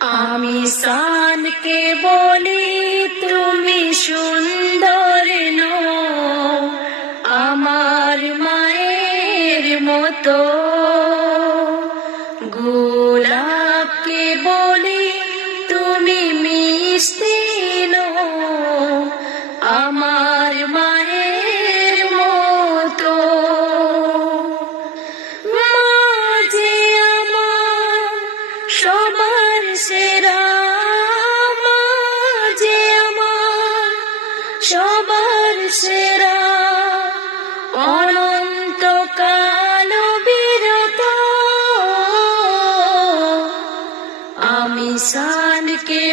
আমি সানকে বলি তুমি সুন্দর নও, আমার মায়ের মতো। গোলাপকে বলি তুমি মিষ্টি নও, আমার মায়ের মতো। মা যে আমার সবার সেরা, মা যে আমার সবার সেরা, অনন্তকাল বিরত। আমি সানকে